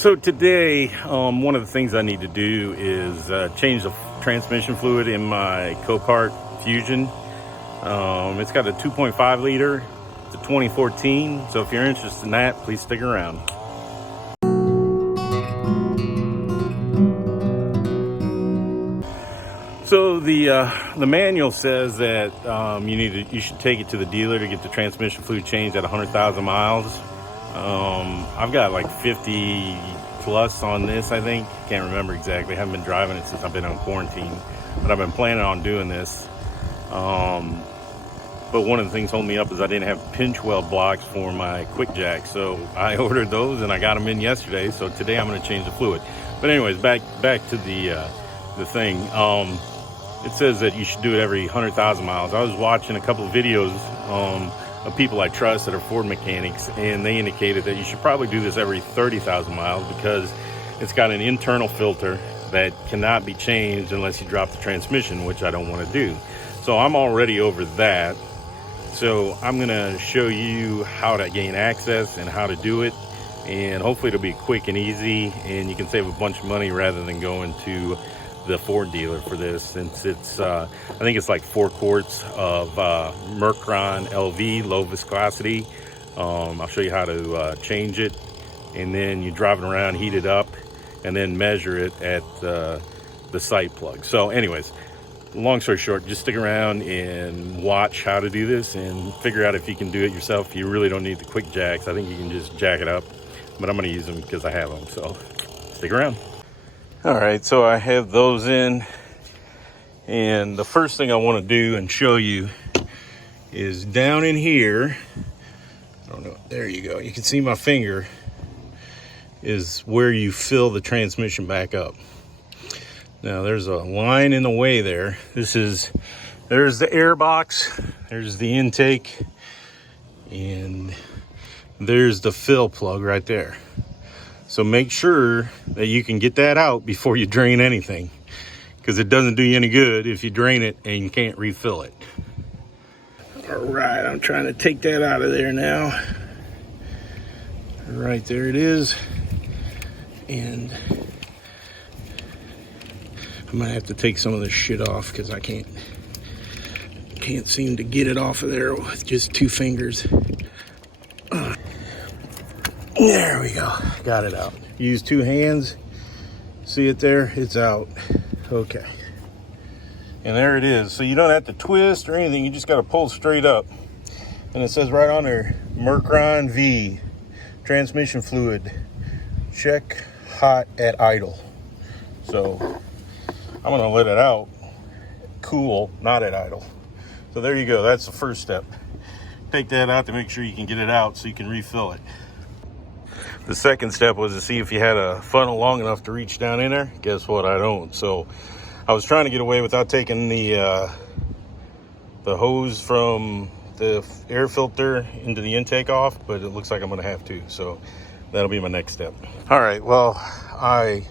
So today, one of the things I need to do is change the transmission fluid in my Copart Fusion. It's got a 2.5 liter. It's a 2014. So if you're interested in that, please stick around. So the manual says that you should take it to the dealer to get the transmission fluid changed at 100,000 miles. I've got like 50 plus on this, I think. Can't remember exactly. I haven't been driving it since I've been on quarantine, but I've been planning on doing this. But one of the things holding me up is I didn't have pinch weld blocks for my quick jack, so I ordered those and I got them in yesterday. So today I'm going to change the fluid. But anyways, back to the thing. It says that you should do it every 100,000 miles. I was watching a couple of videos of people I trust that are Ford mechanics, and they indicated that you should probably do this every 30,000 miles because it's got an internal filter that cannot be changed unless you drop the transmission, which I don't want to do. So I'm already over that. So I'm going to show you how to gain access and how to do it. And hopefully it'll be quick and easy, and you can save a bunch of money rather than going to the Ford dealer for this, since it's I think it's like 4 quarts of Mercron LV low viscosity. I'll show you how to change it, and then you drive it around, heat it up, and then measure it at the site plug. So anyways, long story short, just stick around and watch how to do this and figure out if you can do it yourself. You really don't need the quick jacks. I think you can just jack it up, but I'm going to use them because I have them, so stick around. All right, so I have those in, and the first thing I want to do and show you is down in here. I don't know, there you go. You can see my finger is where you fill the transmission back up. Now there's a line in the way there. There's the air box, there's the intake, and there's the fill plug right there. So make sure that you can get that out before you drain anything, because it doesn't do you any good if you drain it and you can't refill it. All right, I'm trying to take that out of there now. Right there it is. And I might have to take some of this shit off because I can't seem to get it off of there with just 2 fingers. There we go, got it out. Use 2 hands, see it there, it's out. Okay, and there it is. So you don't have to twist or anything, you just got to pull straight up. And it says right on there, Mercron V, transmission fluid, check hot at idle. So I'm gonna let it out, cool, not at idle. So there you go, that's the first step. Take that out to make sure you can get it out so you can refill it. The second step was to see if you had a funnel long enough to reach down in there. Guess what? I don't. So I was trying to get away without taking the hose from the air filter into the intake off, but it looks like I'm going to have to. So that'll be my next step. All right. Well, I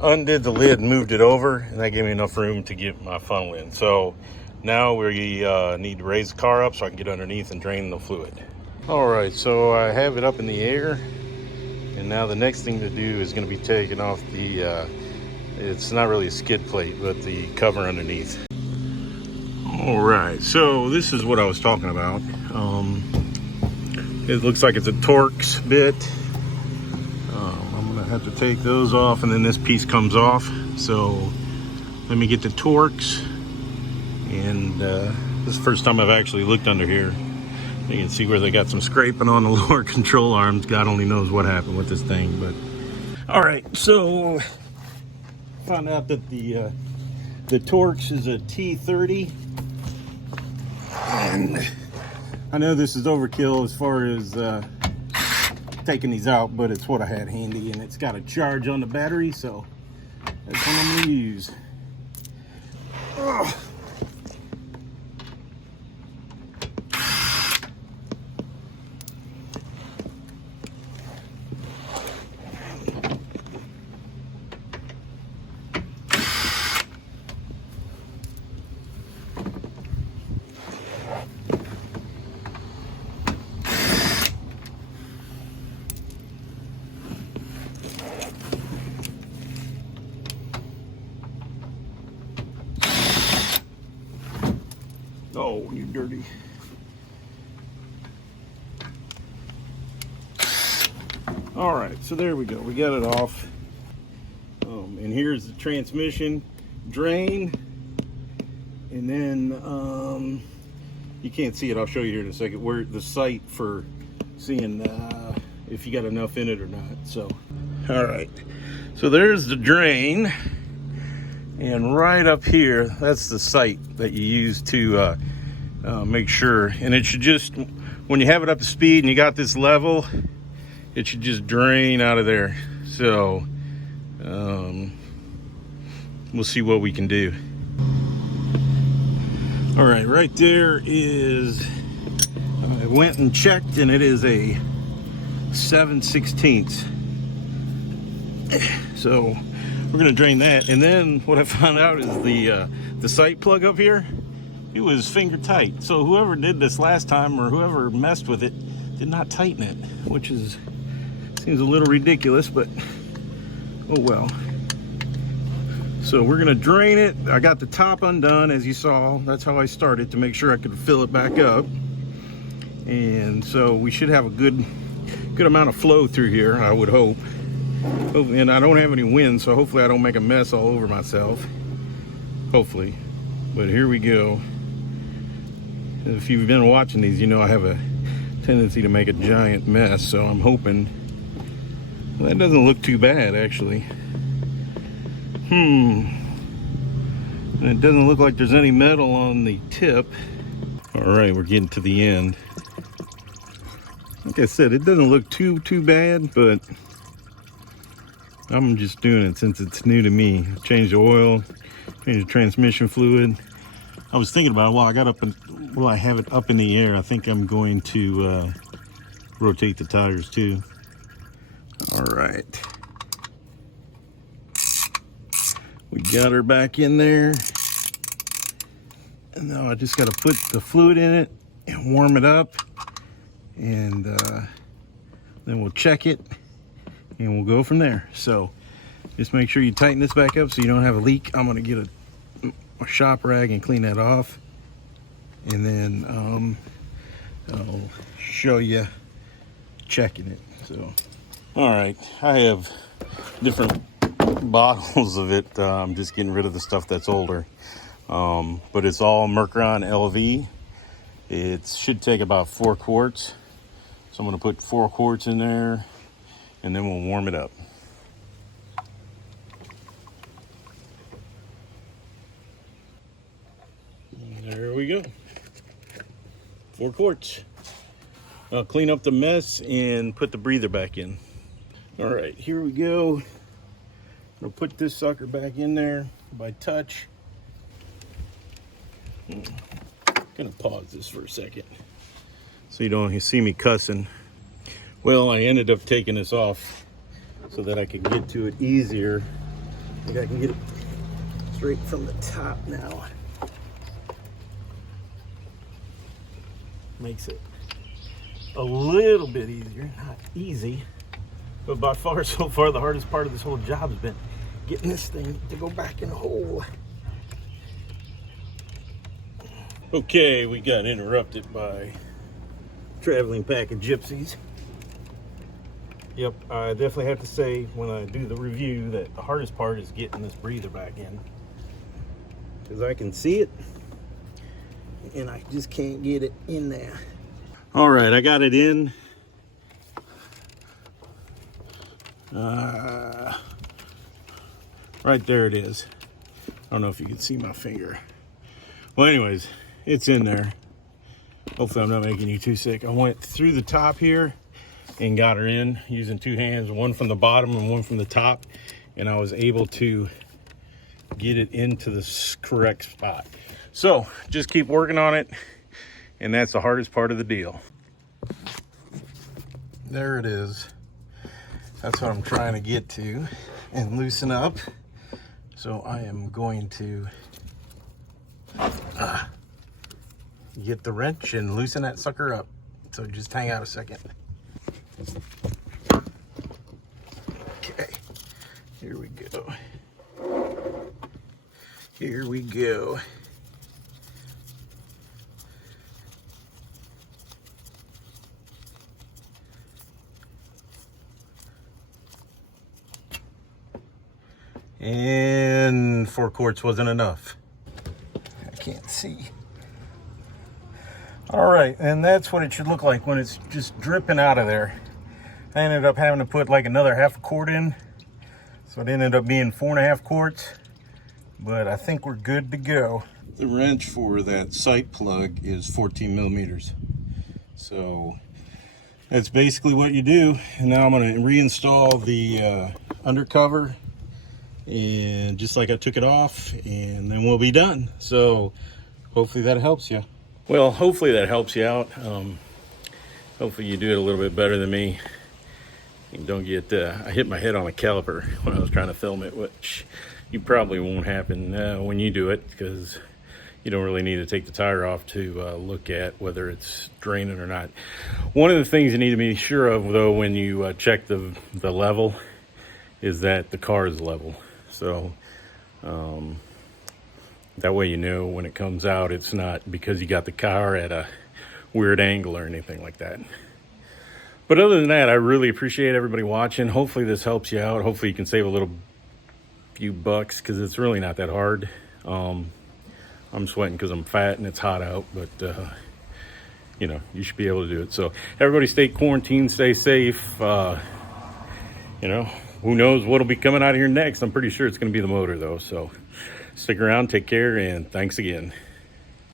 undid the lid and moved it over, and that gave me enough room to get my funnel in. So now we need to raise the car up so I can get underneath and drain the fluid. All right. So I have it up in the air. And now the next thing to do is going to be taking off the, it's not really a skid plate, but the cover underneath. All right, so this is what I was talking about. It looks like it's a Torx bit. I'm going to have to take those off, and then this piece comes off. So let me get the Torx. And this is the first time I've actually looked under here. You can see where they got some scraping on the lower control arms. God only knows what happened with this thing, but all right. So found out that the Torx is a T30, and I know this is overkill as far as taking these out, but it's what I had handy, and it's got a charge on the battery, so that's what I'm gonna use. Ugh. Oh, you dirty. All right, so there we go. We got it off. And here's the transmission drain. And then you can't see it. I'll show you here in a second. Where the sight for seeing if you got enough in it or not. So, all right. So there's the drain. And right up here, that's the sight that you use to make sure. And it should just, when you have it up to speed and you got this level, it should just drain out of there. So we'll see what we can do. All right, right there is, I went and checked, and it is a 7/16. So we're gonna drain that. And then what I found out is the sight plug up here, it was finger tight. So whoever did this last time, or whoever messed with it, did not tighten it, which is, seems a little ridiculous, but oh well. So we're gonna drain it. I got the top undone, as you saw. That's how I started, to make sure I could fill it back up. And so we should have a good amount of flow through here, I would hope. And I don't have any wind, so hopefully I don't make a mess all over myself. Hopefully. But here we go. If you've been watching these, you know I have a tendency to make a giant mess, so I'm hoping. Well, that doesn't look too bad, actually. And it doesn't look like there's any metal on the tip. All right, we're getting to the end. Like I said, it doesn't look too bad, but I'm just doing it since it's new to me. Change the oil, change the transmission fluid. I was thinking about it while I got up and while I have it up in the air. I think I'm going to rotate the tires too. All right. We got her back in there. And now I just got to put the fluid in it and warm it up. And then we'll check it and we'll go from there. So just make sure you tighten this back up so you don't have a leak. I'm going to get a shop rag and clean that off. And then I'll show you checking it. So, all right, I have different bottles of it. I'm just getting rid of the stuff that's older, but it's all Mercuron LV. It should take about 4 quarts, so I'm going to put 4 quarts in there, and then we'll warm it up. And there we go, 4 quarts. I'll clean up the mess and put the breather back in. All right, here we go. I'll put this sucker back in there by touch. Gonna pause this for a second so you don't see me cussing. Well, I ended up taking this off so that I could get to it easier. I think I can get it straight from the top now. Makes it a little bit easier, not easy. But by far, so far, the hardest part of this whole job has been getting this thing to go back in the hole. Okay, we got interrupted by traveling pack of gypsies. Yep, I definitely have to say when I do the review that the hardest part is getting this breather back in. Because I can see it, and I just can't get it in there. All right, I got it in. Right there it is. I don't know if you can see my finger. Well, anyways, it's in there. Hopefully I'm not making you too sick. I went through the top here and got her in using 2 hands, one from the bottom and one from the top, and I was able to get it into the correct spot. So just keep working on it, and that's the hardest part of the deal. There it is. That's what I'm trying to get to and loosen up. So I am going to get the wrench and loosen that sucker up. So just hang out a second. Okay, here we go. Here we go. and 4 quarts wasn't enough. I can't see. All right, and that's what it should look like when it's just dripping out of there. I ended up having to put like another 1/2 quart in, so it ended up being 4.5 quarts, but I think we're good to go. The wrench for that sight plug is 14 millimeters. So that's basically what you do. And now I'm going to reinstall the undercover, and just like I took it off, and then we'll be done. So hopefully that helps you. Well, hopefully that helps you out. Hopefully you do it a little bit better than me. And don't get, I hit my head on a caliper when I was trying to film it, which you probably won't happen when you do it, because you don't really need to take the tire off to look at whether it's draining or not. One of the things you need to be sure of, though, when you check the level, is that the car is level. So that way you know when it comes out, it's not because you got the car at a weird angle or anything like that. But other than that, I really appreciate everybody watching. Hopefully this helps you out. Hopefully you can save a few bucks, because it's really not that hard. I'm sweating because I'm fat and it's hot out, but you know, you should be able to do it. So everybody stay quarantined, stay safe. You know, who knows what'll be coming out of here next. I'm pretty sure it's going to be the motor, though. So stick around, take care, and thanks again.